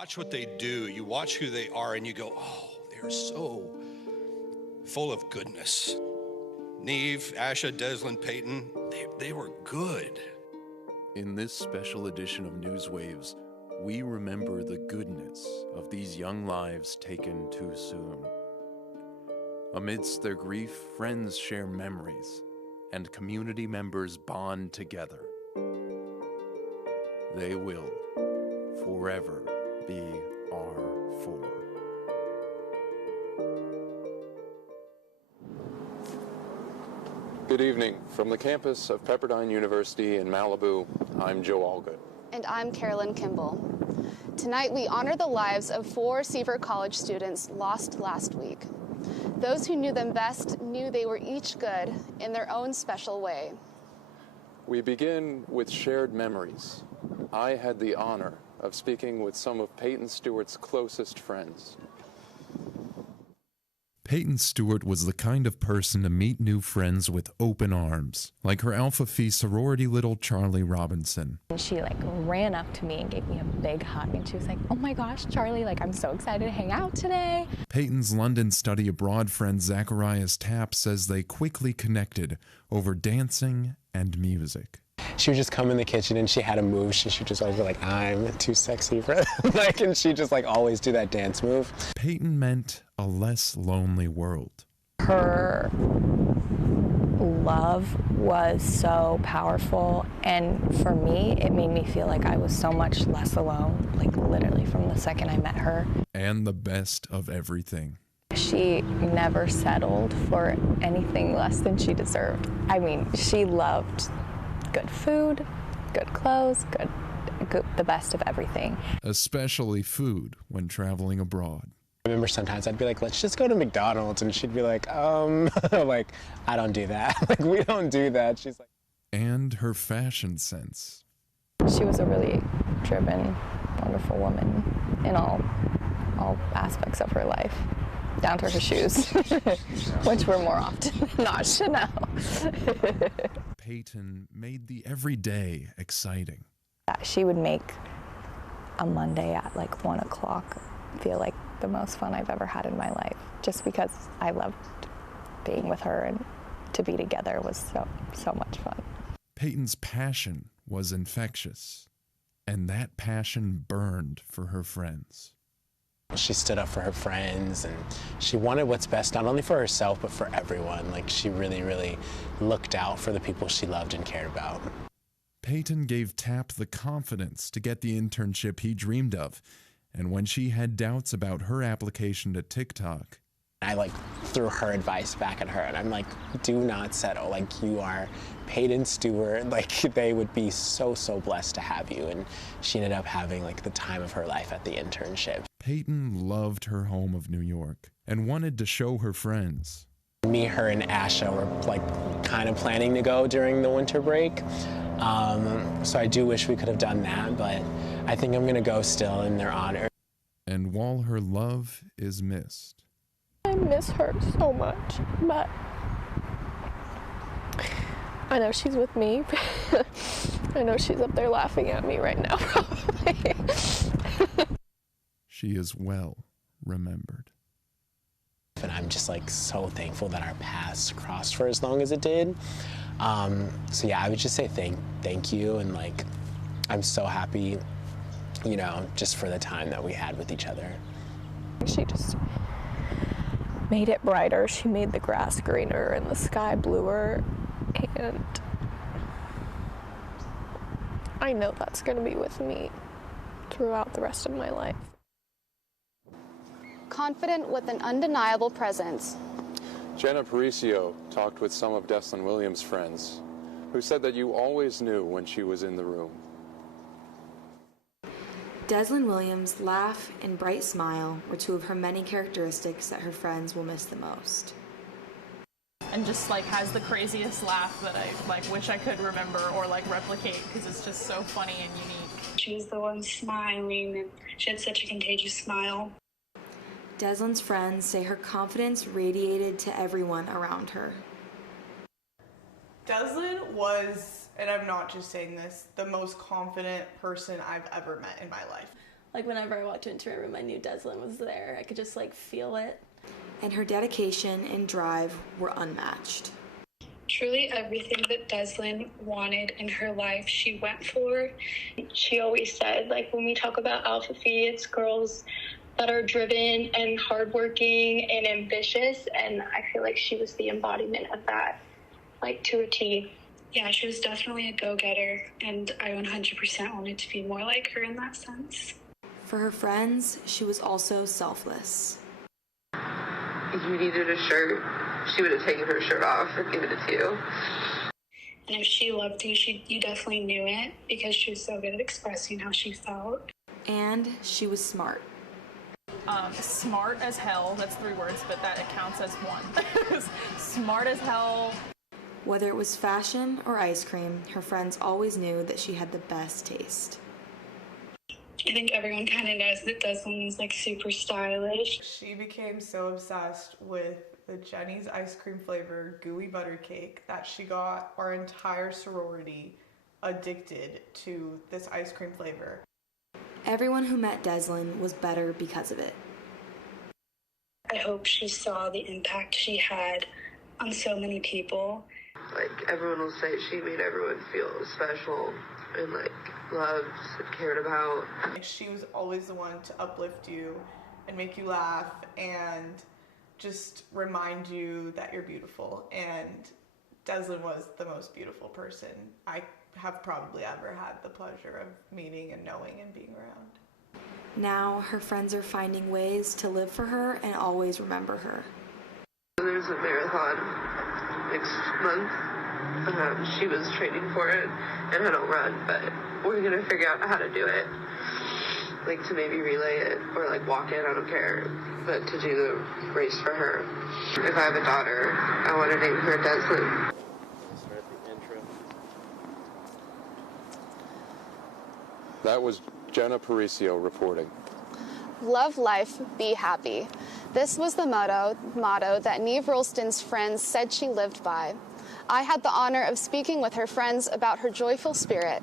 Watch what they do. You watch who they are and you go, oh, they're so full of goodness. Neve, Asha, Deslin, Peyton, they were good. In this special edition of NewsWaves, we remember the goodness of these young lives taken too soon. Amidst their grief, friends share memories, and community members bond together. They will forever be our four. Good evening. From the campus of Pepperdine University in Malibu, I'm Joe Allgood. And I'm Carolyn Kimball. Tonight we honor the lives of 4 Seaver College students lost last week. Those who knew them best knew they were each good in their own special way. We begin with shared memories. I had the honor of speaking with some of Peyton Stewart's closest friends. Peyton Stewart was the kind of person to meet new friends with open arms, like her Alpha Phi sorority little Charlie Robinson. She ran up to me and gave me a big hug, and she was like, "Oh my gosh, Charlie, I'm so excited to hang out today." Peyton's London study abroad friend Zacharias Tapp says they quickly connected over dancing and music. She would just come in the kitchen and she had a move. She would just always be like, "I'm too sexy for that." And she'd just always do that dance move. Peyton meant a less lonely world. Her love was so powerful, and for me, it made me feel like I was so much less alone, literally from the second I met her. And the best of everything. She never settled for anything less than she deserved. I mean, she loved good food, good clothes, the best of everything. Especially food when traveling abroad. I remember sometimes I'd be like, "Let's just go to McDonald's," and she'd be like, "I don't do that." We don't do that. She's like. And her fashion sense. She was a really driven, wonderful woman in all aspects of her life, down to her shoes, which were more often than not Chanel. Peyton made the everyday exciting. She would make a Monday at 1 o'clock feel like the most fun I've ever had in my life, just because I loved being with her, and to be together was so much fun. Peyton's passion was infectious, and that passion burned for her friends. She stood up for her friends, and she wanted what's best not only for herself but for everyone. She really, really looked out for the people she loved and cared about. Peyton gave Tapp the confidence to get the internship he dreamed of, and when she had doubts about her application to TikTok, I threw her advice back at her, and I'm like, "Do not settle. You are Peyton Stewart. They would be so blessed to have you." And she ended up having the time of her life at the internship. Peyton loved her home of New York and wanted to show her friends. Me, her, and Asha were kind of planning to go during the winter break. So I do wish we could have done that, but I think I'm gonna go still in their honor. And while her love is missed, I miss her so much, but I know she's with me. I know she's up there laughing at me right now, probably. she is well remembered. And I'm just so thankful that our paths crossed for as long as it did. So yeah, I would just say thank you, and I'm so happy, just for the time that we had with each other. She just made it brighter. She made the grass greener and the sky bluer, and I know that's going to be with me throughout the rest of my life. Confident with an undeniable presence. Jenna Paricio talked with some of Deslin Williams' friends, who said that you always knew when she was in the room. Deslin Williams' laugh and bright smile were 2 of her many characteristics that her friends will miss the most. And just has the craziest laugh that I wish I could remember or replicate, because it's just so funny and unique. She was the one smiling, and she had such a contagious smile. Deslin's friends say her confidence radiated to everyone around her. Deslin was, and I'm not just saying this, the most confident person I've ever met in my life. Like whenever I walked into my room, I knew Deslin was there. I could just like feel it. And her dedication and drive were unmatched. Truly everything that Deslin wanted in her life, she went for. She always said, like, when we talk about Alpha Phi, it's girls that are driven and hardworking and ambitious, and I feel like she was the embodiment of that, like, to a T. Yeah, she was definitely a go-getter, and I 100% wanted to be more like her in that sense. For her friends, she was also selfless. If you needed a shirt, she would have taken her shirt off or given it to you. And if she loved you, you definitely knew it because she was so good at expressing how she felt. And she was smart. Smart as hell, that's 3 words, but that counts as 1. Smart as hell. Whether it was fashion or ice cream, her friends always knew that she had the best taste. I think everyone kind of knows that Deslin is like super stylish. She became so obsessed with the Jenny's ice cream flavor gooey butter cake that she got our entire sorority addicted to this ice cream flavor. Everyone who met Deslin was better because of it. I hope she saw the impact she had on so many people. Like, everyone will say she made everyone feel special and, like, loved and cared about. She was always the one to uplift you and make you laugh and just remind you that you're beautiful. And Deslin was the most beautiful person I have probably ever had the pleasure of meeting and knowing and being around. Now, her friends are finding ways to live for her and always remember her. There's a marathon next month. She was training for it, and I don't run, but we're gonna figure out how to do it. Like, to maybe relay it, or like walk in, I don't care, but to do the race for her. If I have a daughter, I want to name her Deslin. That was Jenna Paricio reporting. Love life, be happy. This was the motto that Neve Rolston's friends said she lived by. I had the honor of speaking with her friends about her joyful spirit.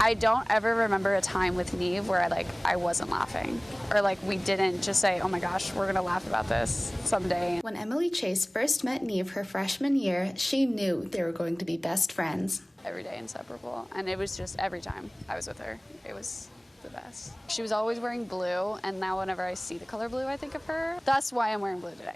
I don't ever remember a time with Neve where I wasn't laughing, or we didn't just say, oh my gosh, we're gonna laugh about this someday. When Emily Chase first met Neve her freshman year, she knew they were going to be best friends. Every day inseparable, and it was just every time I was with her, it was the best. She was always wearing blue, and now whenever I see the color blue, I think of her. That's why I'm wearing blue today.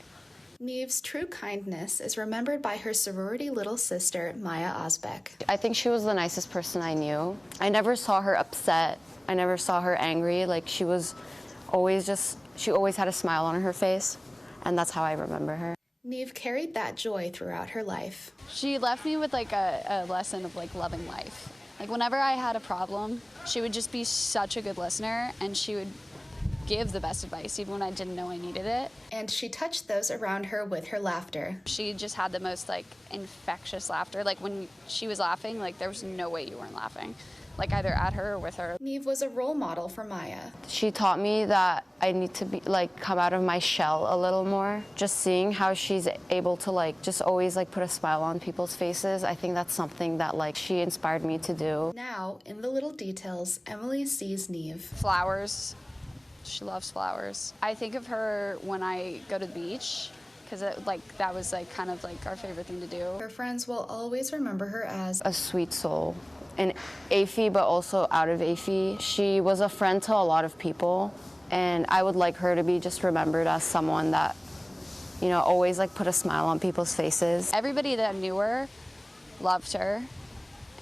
Neve's true kindness is remembered by her sorority little sister, Maya Osbeck. I think she was the nicest person I knew. I never saw her upset. I never saw her angry. She was always she always had a smile on her face, and that's how I remember her. Neve carried that joy throughout her life. She left me with a lesson of loving life. Whenever I had a problem, she would just be such a good listener, and she would give the best advice even when I didn't know I needed it. And she touched those around her with her laughter. She just had the most infectious laughter. When she was laughing, there was no way you weren't laughing, either at her or with her. Neve was a role model for Maya. She taught me that I need to be come out of my shell a little more. Just seeing how she's able to just always put a smile on people's faces. I think that's something that she inspired me to do. Now, in the little details, Emily sees Neve. Flowers. She loves flowers. I think of her when I go to the beach, because that was kind of our favorite thing to do. Her friends will always remember her as a sweet soul. In AFI, but also out of AFI. She was a friend to a lot of people, and I would like her to be just remembered as someone that, always put a smile on people's faces. Everybody that knew her loved her,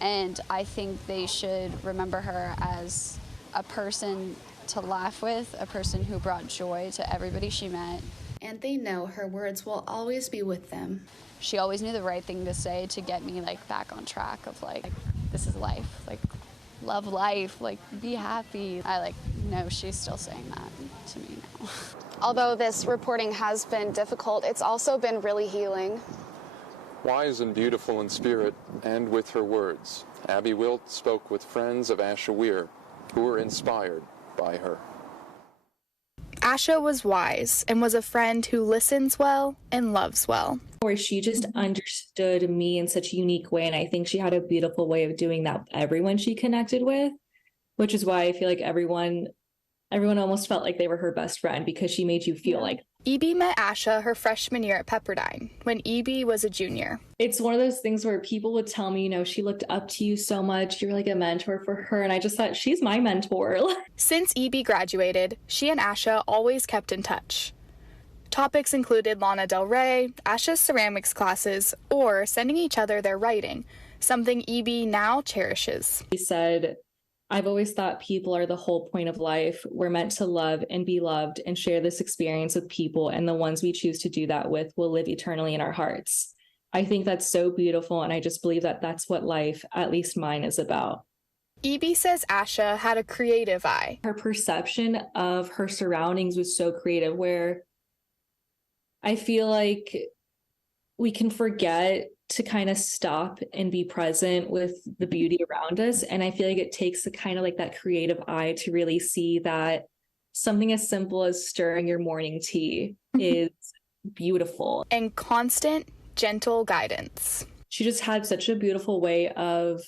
and I think they should remember her as a person to laugh with, a person who brought joy to everybody she met. And they know her words will always be with them. She always knew the right thing to say to get me back on track of this is life, love life, be happy. I know she's still saying that to me now. Although this reporting has been difficult, it's also been really healing. Wise and beautiful in spirit and with her words, Abby Wilt spoke with friends of Asha Weir who were inspired by her. Asha was wise and was a friend who listens well and loves well. Or she just understood me in such a unique way, and I think she had a beautiful way of doing that with everyone she connected with. which is why I feel like everyone almost felt like they were her best friend because she made you feel like. EB met Asha her freshman year at Pepperdine when EB was a junior. It's one of those things where people would tell me, she looked up to you so much. You're like a mentor for her. And I just thought, she's my mentor. Since EB graduated, she and Asha always kept in touch. Topics included Lana Del Rey, Asha's ceramics classes, or sending each other their writing, something EB now cherishes. He said, I've always thought people are the whole point of life. We're meant to love and be loved and share this experience with people, and the ones we choose to do that with will live eternally in our hearts. I think that's so beautiful, and I just believe that that's what life, at least mine, is about. EB says Asha had a creative eye. Her perception of her surroundings was so creative, where I feel like we can forget to kind of stop and be present with the beauty around us. And I feel like it takes a kind of like that creative eye to really see that something as simple as stirring your morning tea is beautiful. And constant, gentle guidance. She just had such a beautiful way of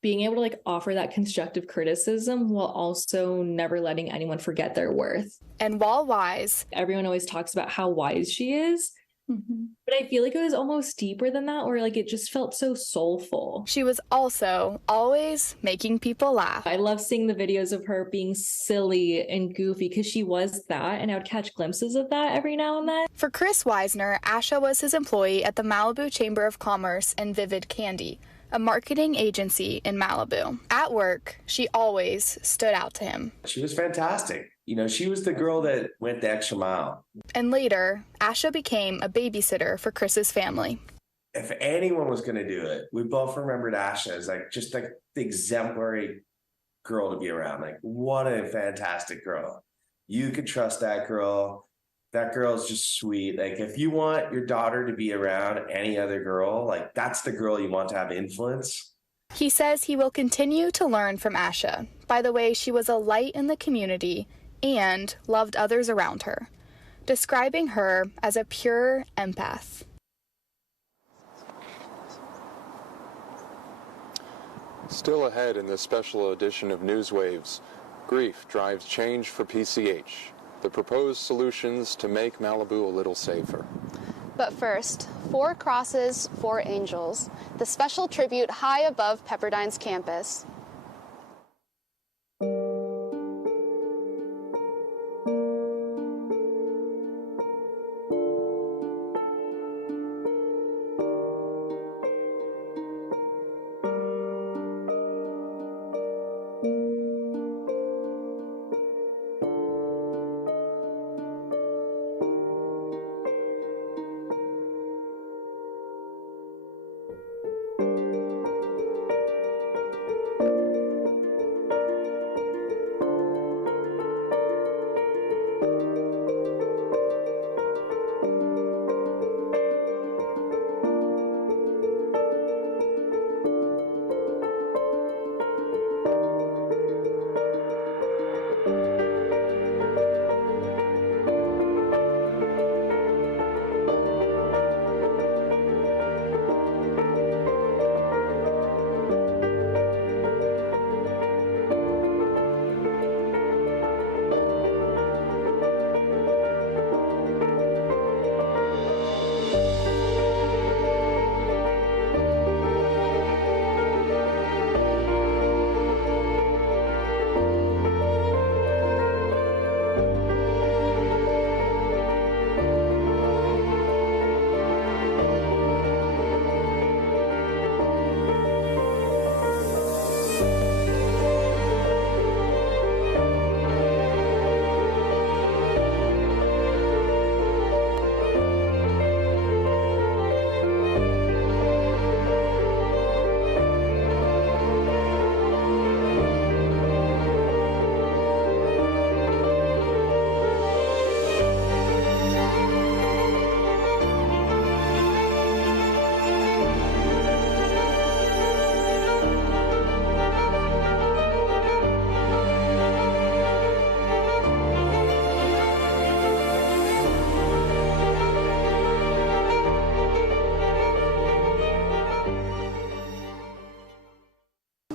being able to like offer that constructive criticism while also never letting anyone forget their worth. And while wise, everyone always talks about how wise she is. But I feel like it was almost deeper than that, or like it just felt so soulful. She was also always making people laugh. I love seeing the videos of her being silly and goofy because she was that, and I would catch glimpses of that every now and then. For Chris Weisner, Asha was his employee at the Malibu Chamber of Commerce and Vivid Candy, a marketing agency in Malibu. At work, she always stood out to him. She was fantastic. She was the girl that went the extra mile. And later, Asha became a babysitter for Chris's family. If anyone was going to do it, we both remembered Asha as the exemplary girl to be around. Like, what a fantastic girl. You could trust that girl. That girl's just sweet. Like, if you want your daughter to be around any other girl, like, that's the girl you want to have influence. He says he will continue to learn from Asha by the way she was a light in the community and loved others around her, describing her as a pure empath. Still ahead in this special edition of NewsWaves, grief drives change for PCH. The proposed solutions to make Malibu a little safer. But first, 4 crosses, 4 angels, the special tribute high above Pepperdine's campus.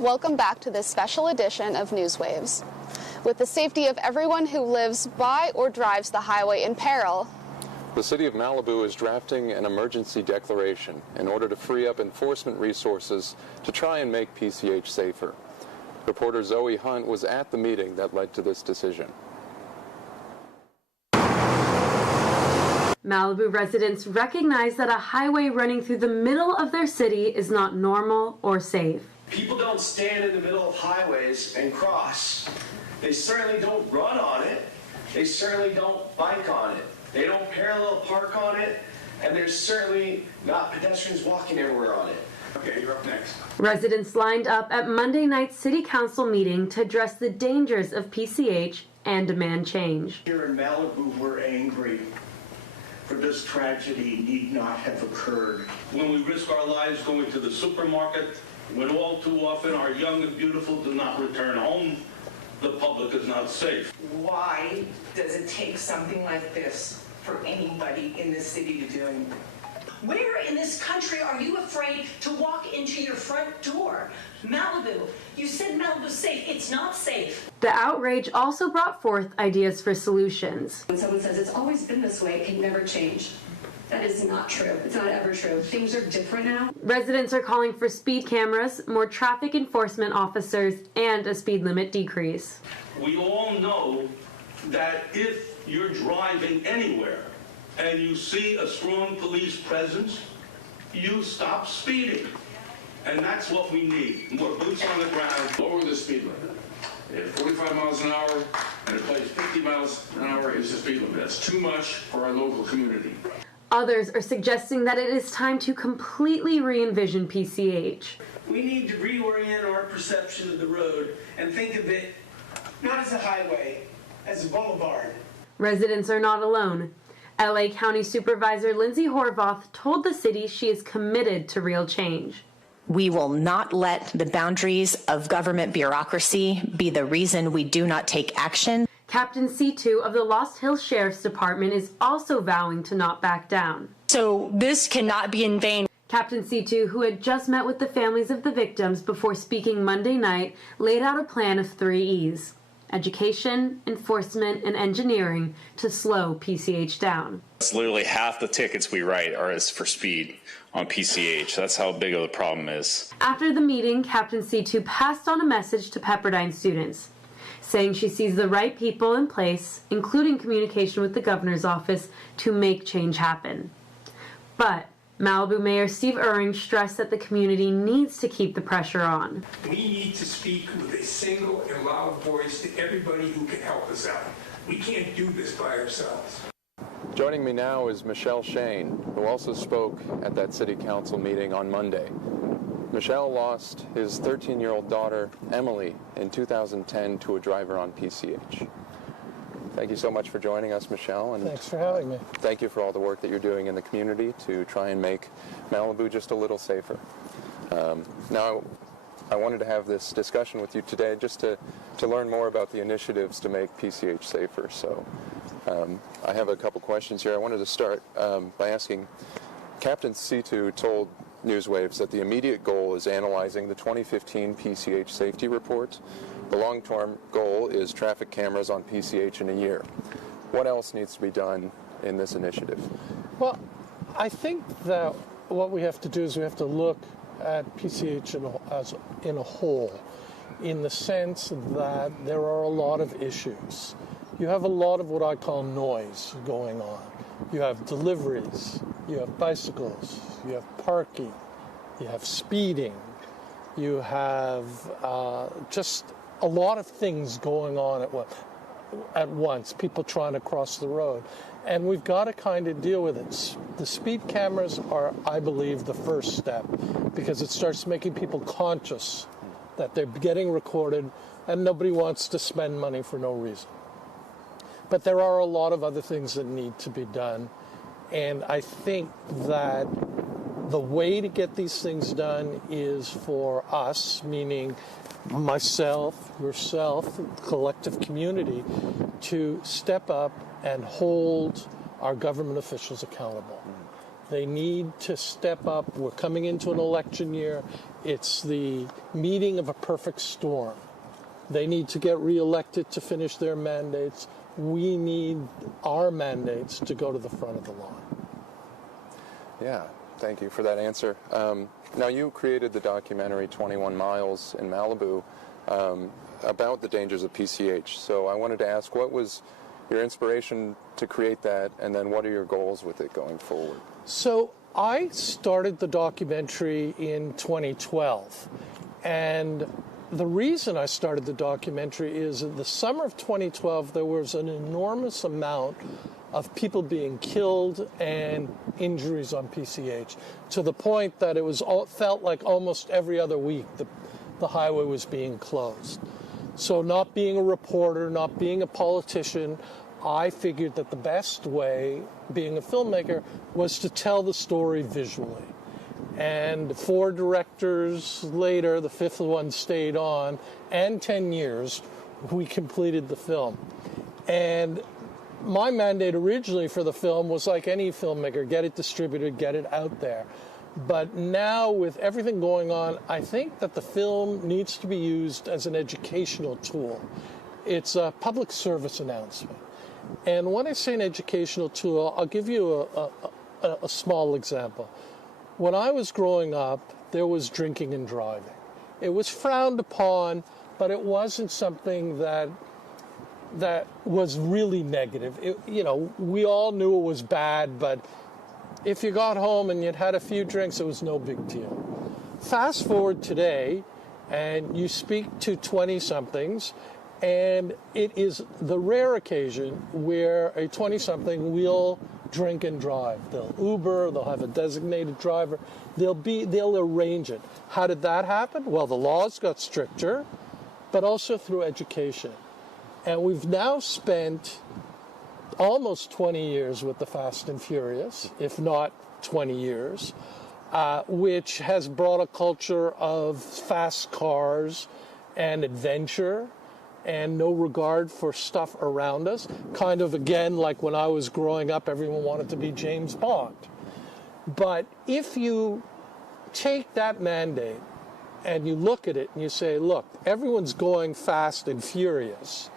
Welcome back to this special edition of NewsWaves. With the safety of everyone who lives by or drives the highway in peril, the city of Malibu is drafting an emergency declaration in order to free up enforcement resources to try and make PCH safer. Reporter Zoe Hunt was at the meeting that led to this decision. Malibu residents recognize that a highway running through the middle of their city is not normal or safe. People don't stand in the middle of highways and cross. They certainly don't run on it. They certainly don't bike on it. They don't parallel park on it. And there's certainly not pedestrians walking everywhere on it. Okay, you're up next. Residents lined up at Monday night's city council meeting to address the dangers of PCH and demand change. Here in Malibu, we're angry. For this tragedy need not have occurred. When we risk our lives going to the supermarket, when all too often our young and beautiful do not return home, the public is not safe. Why does it take something like this for anybody in this city to do? Where in this country are you afraid to walk into your front door? Malibu. You said Malibu's safe. It's not safe. The outrage also brought forth ideas for solutions. When someone says it's always been this way, it can never change. That is not true. It's not ever true. Things are different now. Residents are calling for speed cameras, more traffic enforcement officers, and a speed limit decrease. We all know that if you're driving anywhere and you see a strong police presence, you stop speeding. And that's what we need. More boots on the ground. Lower the speed limit. At 45 miles an hour and a place 50 miles an hour is the speed limit. That's too much for our local community. Others are suggesting that it is time to completely re-envision PCH. We need to reorient our perception of the road and think of it not as a highway, as a boulevard. Residents are not alone. LA County Supervisor Lindsay Horvath told the city she is committed to real change. We will not let the boundaries of government bureaucracy be the reason we do not take action. Captain C2 of the Lost Hills Sheriff's Department is also vowing to not back down. So this cannot be in vain. Captain C2, who had just met with the families of the victims before speaking Monday night, laid out a plan of 3 E's: education, enforcement, and engineering to slow PCH down. It's literally half the tickets we write are for speed on PCH. That's how big of the problem is. After the meeting, Captain C2 passed on a message to Pepperdine students, saying she sees the right people in place, including communication with the governor's office, to make change happen. But Malibu Mayor Steve Irving stressed that the community needs to keep the pressure on. We need to speak with a single and loud voice to everybody who can help us out. We can't do this by ourselves. Joining me now is Michelle Shane, who also spoke at that city council meeting on Monday. Michelle lost his 13-year-old daughter, Emily, in 2010 to a driver on PCH. Thank you so much for joining us, Michelle. And thanks for having me. Thank you for all the work that you're doing in the community to try and make Malibu just a little safer. Now, I wanted to have this discussion with you today just to learn more about the initiatives to make PCH safer. So I have a couple questions here. I wanted to start by asking, Captain C2 told NewsWaves that the immediate goal is analyzing the 2015 PCH safety report. The long-term goal is traffic cameras on PCH in a year. What else needs to be done in this initiative? Well, I think that what we have to do is we have to look at PCH in a whole, in the sense that there are a lot of issues. You have a lot of what I call noise going on. You have deliveries, you have bicycles, you have parking, you have speeding, you have just a lot of things going on at once, people trying to cross the road. And we've got to kind of deal with it. The speed cameras are, I believe, the first step, because it starts making people conscious that they're getting recorded and nobody wants to spend money for no reason. But there are a lot of other things that need to be done. And I think that the way to get these things done is for us, meaning myself, yourself, collective community, to step up and hold our government officials accountable. They need to step up. We're coming into an election year. It's the meeting of a perfect storm. They need to get reelected to finish their mandates. We need our mandates to go to the front of the line. Yeah, thank you for that answer. Now, you created the documentary 21 Miles in Malibu about the dangers of PCH. So I wanted to ask, what was your inspiration to create that, and then what are your goals with it going forward? So I started the documentary in 2012, and the reason I started the documentary is in the summer of 2012 there was an enormous amount of people being killed and injuries on PCH, to the point that felt like almost every other week the highway was being closed. So not being a reporter, not being a politician, I figured that the best way, being a filmmaker, was to tell the story visually. And 4 directors later, the 5th one stayed on, and 10 years, we completed the film. And my mandate originally for the film was like any filmmaker, get it distributed, get it out there. But now with everything going on, I think that the film needs to be used as an educational tool. It's a public service announcement. And when I say an educational tool, I'll give you a small example. When I was growing up, there was drinking and driving. It was frowned upon, but it wasn't something that was really negative. We all knew it was bad, but if you got home and you'd had a few drinks, it was no big deal. Fast forward today, and you speak to 20-somethings, and it is the rare occasion where a 20-something will drink and drive. They'll Uber, they'll have a designated driver, they'll arrange it. How did that happen? Well, the laws got stricter, but also through education. And we've now spent almost 20 years with the Fast and Furious, if not 20 years, which has brought a culture of fast cars and adventure and no regard for stuff around us. Kind of, again, like when I was growing up, everyone wanted to be James Bond. But if you take that mandate and you look at it and you say, look, everyone's going fast and furious,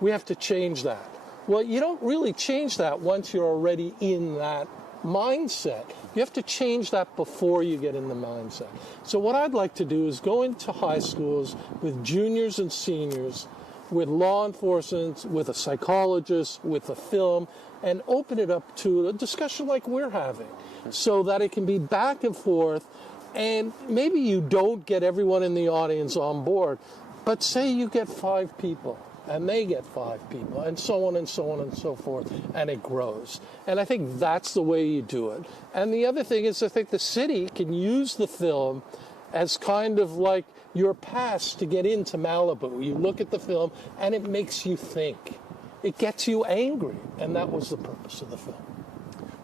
we have to change that. Well, you don't really change that once you're already in that mindset. You have to change that before you get in the mindset. So what I'd like to do is go into high schools with juniors and seniors, with law enforcement, with a psychologist, with a film, and open it up to a discussion like we're having, so that it can be back and forth. And maybe you don't get everyone in the audience on board, but say you get 5 people. And they get 5 people, and so on and so on and so forth, and it grows. And I think that's the way you do it. And the other thing is, I think the city can use the film as kind of like your pass to get into Malibu. You look at the film, and it makes you think. It gets you angry, and that was the purpose of the film.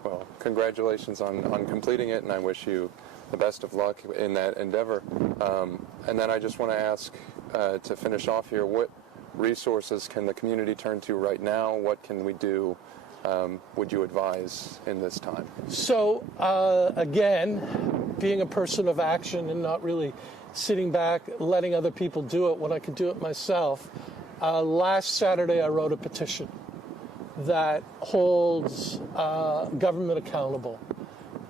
Well, congratulations on completing it, and I wish you the best of luck in that endeavor. And then I just want to ask, to finish off here, what resources can the community turn to right now? What can we do, would you advise in this time? So, again, being a person of action and not really sitting back, letting other people do it when I could do it myself, last Saturday I wrote a petition that holds government accountable,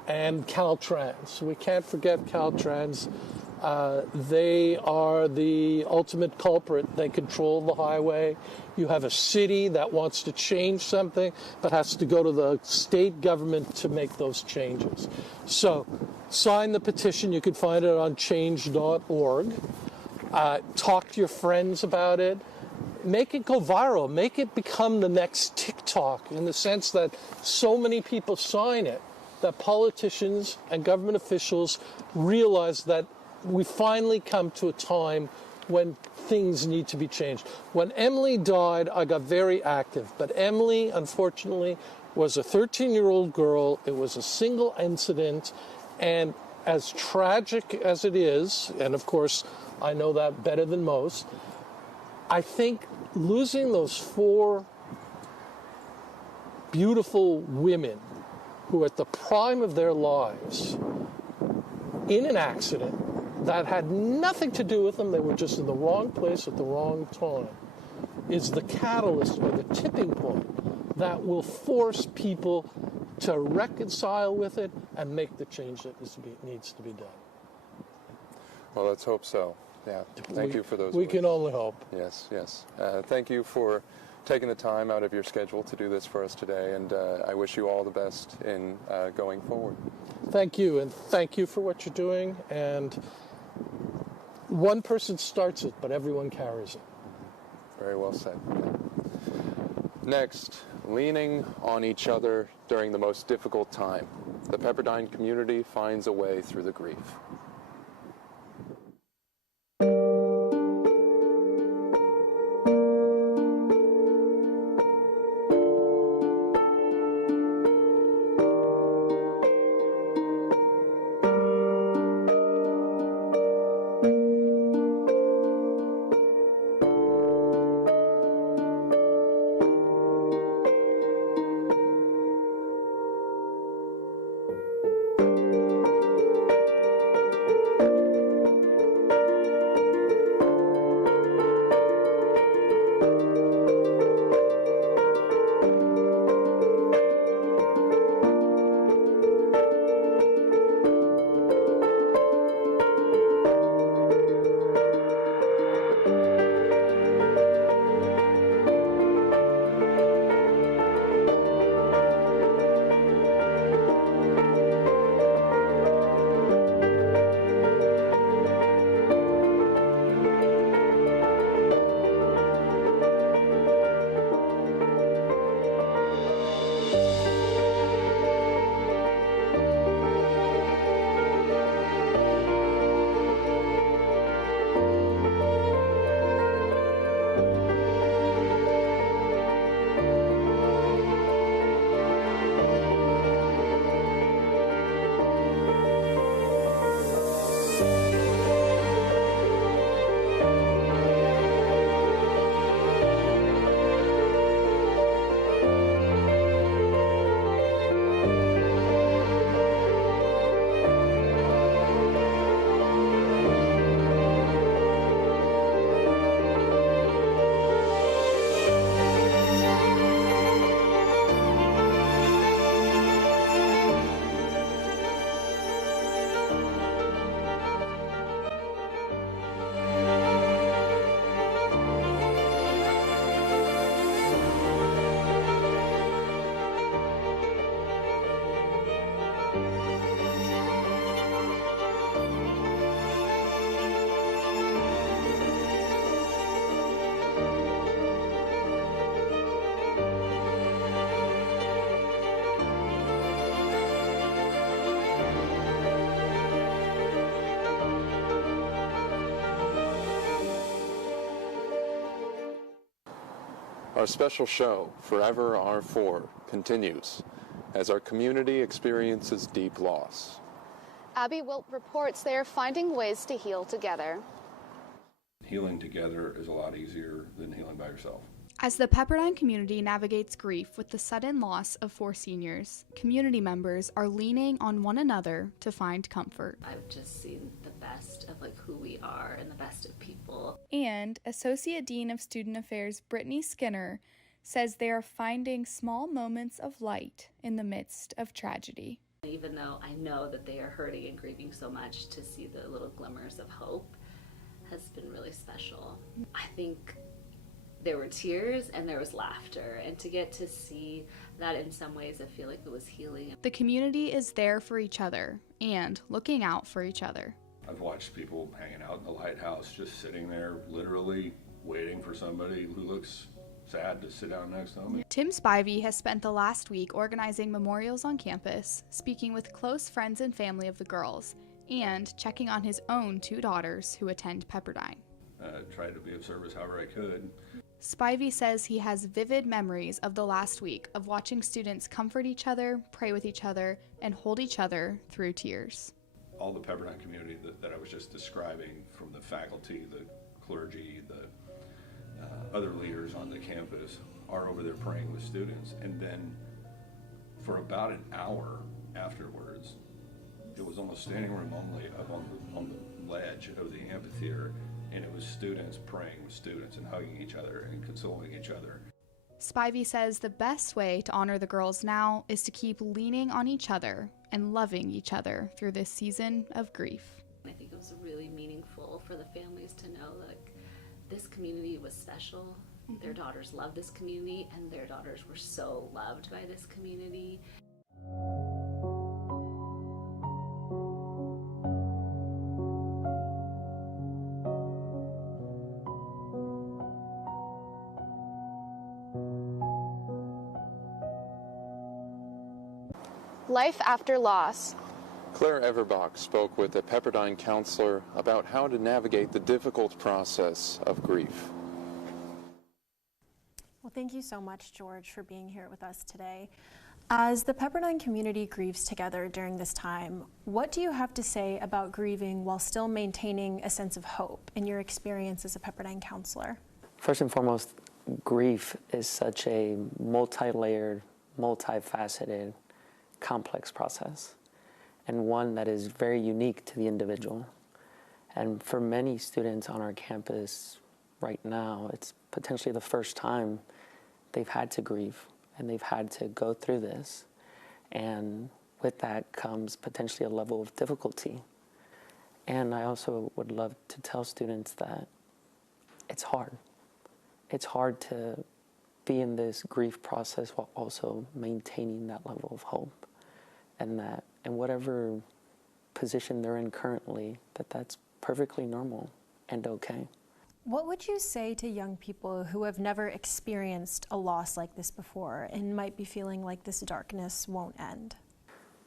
and Caltrans. We can't forget Caltrans. They are the ultimate culprit. They control the highway. You have a city that wants to change something, but has to go to the state government to make those changes. So sign the petition. You can find it on change.org. Talk to your friends about it. Make it go viral. Make it become the next TikTok, in the sense that so many people sign it that politicians and government officials realize that we finally come to a time when things need to be changed. When Emily died, I got very active. But Emily, unfortunately, was a 13-year-old girl. It was a single incident. And as tragic as it is, and of course, I know that better than most, I think losing those 4 beautiful women who at the prime of their lives, in an accident that had nothing to do with them, they were just in the wrong place at the wrong time, is the catalyst or the tipping point that will force people to reconcile with it and make the change that needs to be done. Well, let's hope so. Yeah. Thank you for those We words. can only hope. Yes, yes. Thank you for taking the time out of your schedule to do this for us today, and I wish you all the best in going forward. Thank you, and thank you for what you're doing. And one person starts it, but everyone carries it. Very well said. Next, leaning on each other during the most difficult time. The Pepperdine community finds a way through the grief. Our special show, Forever R4, continues as our community experiences deep loss. Abby Wilt reports they are finding ways to heal together. Healing together is a lot easier than healing by yourself. As the Pepperdine community navigates grief with the sudden loss of 4 seniors, community members are leaning on one another to find comfort. I've just seen the best of who we are and the best of people. And Associate Dean of Student Affairs Brittany Skinner says they are finding small moments of light in the midst of tragedy. Even though I know that they are hurting and grieving so much, to see the little glimmers of hope has been really special. I think there were tears and there was laughter, and to get to see that in some ways, I feel like it was healing. The community is there for each other and looking out for each other. I've watched people hanging out in the lighthouse, just sitting there, literally waiting for somebody who looks sad to sit down next to them. Tim Spivey has spent the last week organizing memorials on campus, speaking with close friends and family of the girls, and checking on his own 2 daughters who attend Pepperdine. Tried to be of service however I could. Spivey says he has vivid memories of the last week of watching students comfort each other, pray with each other, and hold each other through tears. All the Pepperdine community that I was just describing, from the faculty, the clergy, the other leaders on the campus, are over there praying with students. And then for about an hour afterwards. It was almost standing room only up on the ledge of the amphitheater, and it was students praying with students and hugging each other and consoling each other. Spivey says the best way to honor the girls now is to keep leaning on each other and loving each other through this season of grief. I think it was really meaningful for the families to know that this community was special. Their daughters loved this community, and their daughters were so loved by this community. Life after loss. Claire Everbach spoke with a Pepperdine counselor about how to navigate the difficult process of grief. Well, thank you so much, George, for being here with us today. As the Pepperdine community grieves together during this time, what do you have to say about grieving while still maintaining a sense of hope in your experience as a Pepperdine counselor? First and foremost, grief is such a multi-layered, multifaceted, complex process, and one that is very unique to the individual. And for many students on our campus right now, it's potentially the first time they've had to grieve and they've had to go through this. And with that comes potentially a level of difficulty. And I also would love to tell students that it's hard. It's hard to be in this grief process while also maintaining that level of hope. And that in whatever position they're in currently, that's perfectly normal and okay. What would you say to young people who have never experienced a loss like this before and might be feeling like this darkness won't end?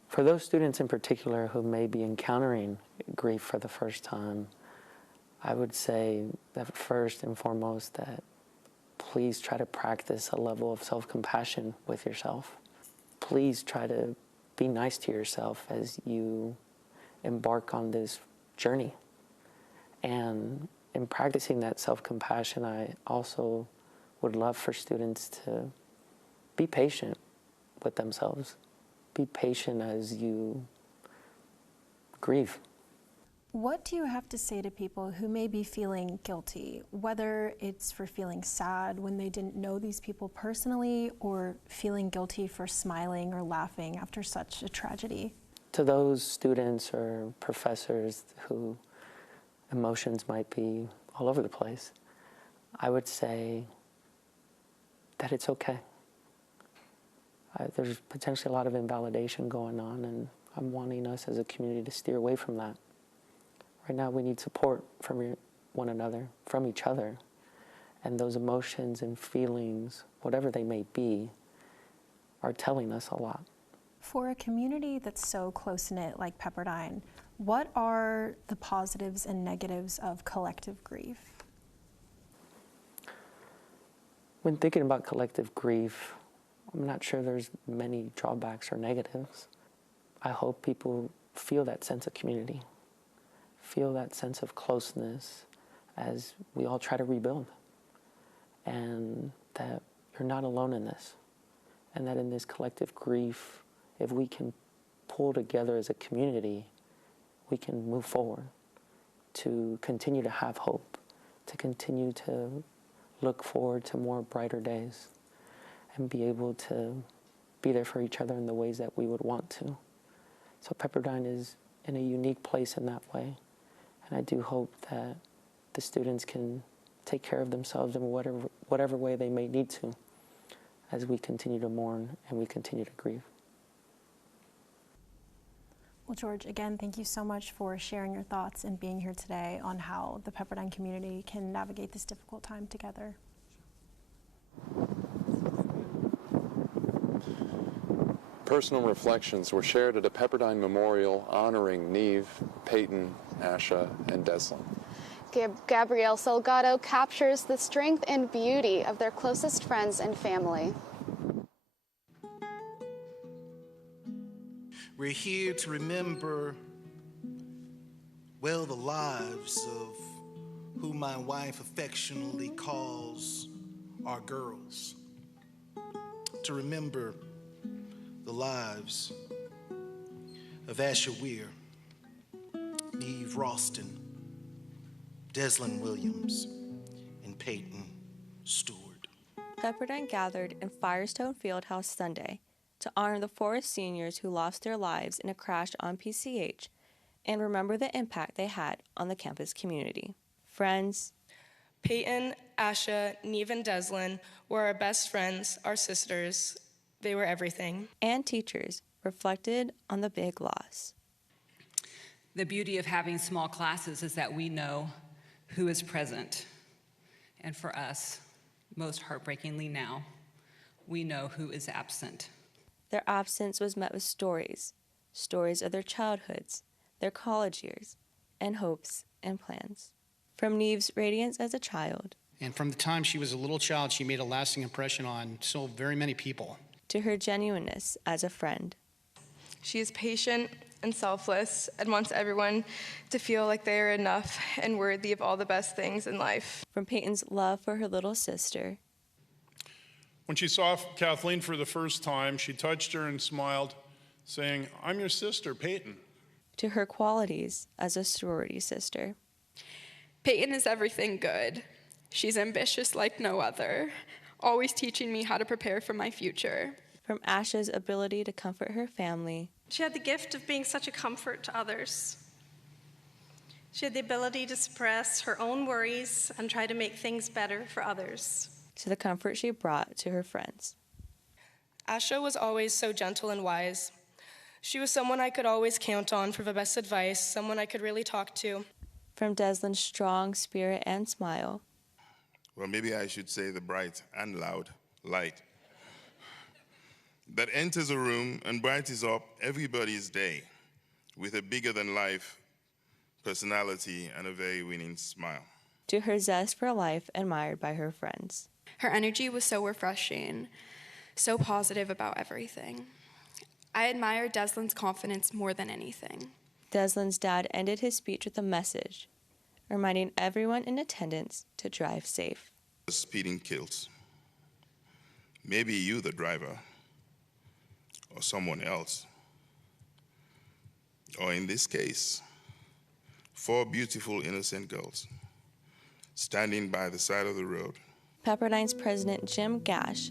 For those students in particular who may be encountering grief for the first time, I would say that first and foremost that please try to practice a level of self-compassion with yourself. Please try to be nice to yourself as you embark on this journey. And in practicing that self-compassion, I also would love for students to be patient with themselves. Be patient as you grieve. What do you have to say to people who may be feeling guilty, whether it's for feeling sad when they didn't know these people personally or feeling guilty for smiling or laughing after such a tragedy? To those students or professors who emotions might be all over the place, I would say that it's okay. There's potentially a lot of invalidation going on, and I'm wanting us as a community to steer away from that. Right now we need support from one another, from each other, and those emotions and feelings, whatever they may be, are telling us a lot. For a community that's so close-knit like Pepperdine, what are the positives and negatives of collective grief? When thinking about collective grief, I'm not sure there's many drawbacks or negatives. I hope people feel that sense of community, feel that sense of closeness as we all try to rebuild, and that you're not alone in this, and that in this collective grief, if we can pull together as a community, we can move forward to continue to have hope, to continue to look forward to more brighter days, and be able to be there for each other in the ways that we would want to. So Pepperdine is in a unique place in that way, and I do hope that the students can take care of themselves in whatever way they may need to as we continue to mourn and we continue to grieve. Well, George, again, thank you so much for sharing your thoughts and being here today on how the Pepperdine community can navigate this difficult time together. Personal reflections were shared at a Pepperdine memorial honoring Neve, Peyton, Asha, and Deslin. Gabrielle Salgado captures the strength and beauty of their closest friends and family. We're here to remember, well, the lives of who my wife affectionately calls our girls. To remember the lives of Asha Weir, Neve Ralston, Deslin Williams, and Peyton Stewart. Pepperdine gathered in Firestone Fieldhouse Sunday to honor the 4 seniors who lost their lives in a crash on PCH and remember the impact they had on the campus community. Friends, Peyton, Asha, Neve, and Deslin were our best friends, our sisters. They were everything. And teachers reflected on the big loss. The beauty of having small classes is that we know who is present. And for us, most heartbreakingly now, we know who is absent. Their absence was met with stories of their childhoods, their college years, and hopes and plans. From Neve's radiance as a child, and from the time she was a little child, she made a lasting impression on so very many people, to her genuineness as a friend. She is patient and selfless and wants everyone to feel like they are enough and worthy of all the best things in life. From Peyton's love for her little sister. When she saw Kathleen for the first time, she touched her and smiled, saying, "I'm your sister, Peyton." To her qualities as a sorority sister. Peyton is everything good. She's ambitious like no other, always teaching me how to prepare for my future. From Asha's ability to comfort her family. She had the gift of being such a comfort to others. She had the ability to suppress her own worries and try to make things better for others. To the comfort she brought to her friends. Asha was always so gentle and wise. She was someone I could always count on for the best advice, someone I could really talk to. From Deslin's strong spirit and smile. Well, maybe I should say the bright and loud light that enters a room and brightens up everybody's day with a bigger-than-life personality and a very winning smile. To her zest for life admired by her friends. Her energy was so refreshing, so positive about everything. I admire Deslin's confidence more than anything. Deslin's dad ended his speech with a message, reminding everyone in attendance to drive safe. Speeding kills. Maybe you, the driver, or someone else. Or in this case, 4 beautiful innocent girls standing by the side of the road. Pepperdine's president Jim Gash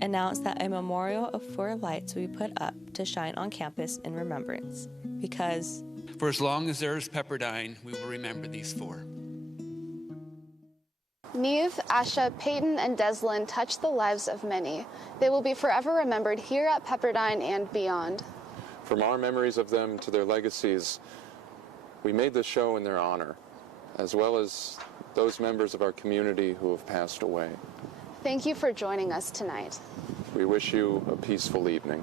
announced that a memorial of 4 lights will be put up to shine on campus in remembrance. Because for as long as there is Pepperdine, we will remember these 4. Neve, Asha, Peyton, and Deslin touched the lives of many. They will be forever remembered here at Pepperdine and beyond. From our memories of them to their legacies, we made this show in their honor, as well as those members of our community who have passed away. Thank you for joining us tonight. We wish you a peaceful evening.